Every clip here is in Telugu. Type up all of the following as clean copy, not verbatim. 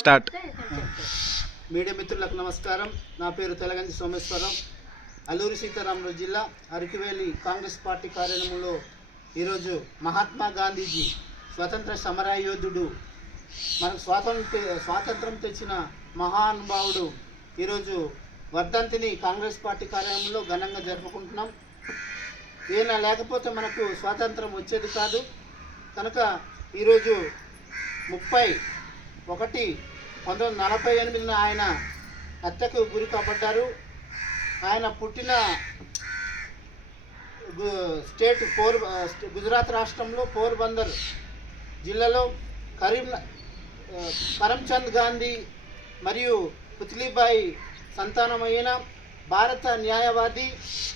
స్టార్ట్. మీడియా మిత్రులకు నమస్కారం. నా పేరు తెలగంటి సోమేశ్వరం. అల్లూరి సీతారామరాజు జిల్లా అరకువేలి కాంగ్రెస్ పార్టీ కార్యాలయంలో ఈరోజు మహాత్మా గాంధీజీ స్వతంత్ర సమరయోధుడు, మనకు స్వాతంత్రం తెచ్చిన మహానుభావుడు ఈరోజు వర్ధంతిని కాంగ్రెస్ పార్టీ కార్యాలయంలో ఘనంగా జరుపుకుంటున్నాం. ఈయన లేకపోతే మనకు స్వాతంత్రం వచ్చేది కాదు. కనుక ఈరోజు 30/1/1948 ఆయన హత్యకు గురి కాబడ్డారు. ఆయన పుట్టిన స్టేట్ గుజరాత్ రాష్ట్రంలో పోర్బందర్ జిల్లాలో కరమ్చంద్ గాంధీ మరియు పుత్లీబాయి సంతానమైన భారత న్యాయవాది,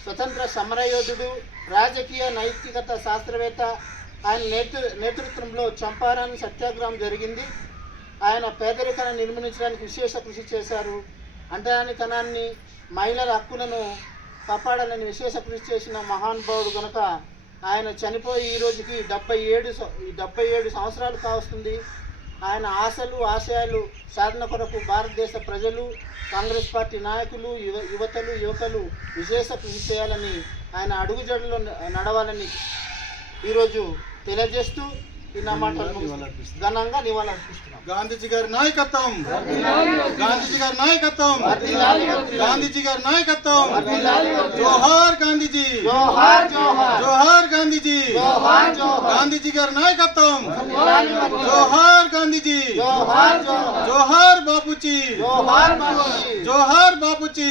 స్వతంత్ర సమరయోధుడు, రాజకీయ నైతికత శాస్త్రవేత్త. ఆయన నేతృత్వంలో చంపారణ్ సత్యాగ్రహం జరిగింది. ఆయన పేదరికాన్ని నిర్మూలించడానికి విశేష కృషి చేశారు. అంటరానితనాన్ని, మహిళల హక్కులను కాపాడాలని విశేష కృషి చేసిన మహానుభావుడు కనుక ఆయన చనిపోయి ఈ రోజుకి 77 సంవత్సరాలు కావస్తుంది. ఆయన ఆశలు ఆశయాలు సాధన కొరకు భారతదేశ ప్రజలు, కాంగ్రెస్ పార్టీ నాయకులు, యువకులు విశేష కృషి చేయాలని, ఆయన అడుగుజాడలో నడవాలని ఈరోజు తెలియజేస్తూ ఈ నా మాటలు ఘనంగా నివాళులర్పిస్తున్నాం. గాంధీజీ గారి నాయకత్వం, గాంధీజీ గారి నాయకత్వం, గాంధీజీ గారి నాయకత్వం. జోహార్ గాంధీజీ, జోహార్ గాంధీజీ, గాంధీజీ గారి నాయకత్వం. జోహార్ గాంధీజీ, జోహార్ బాపూజీ, జోహార్ బాపూజీ.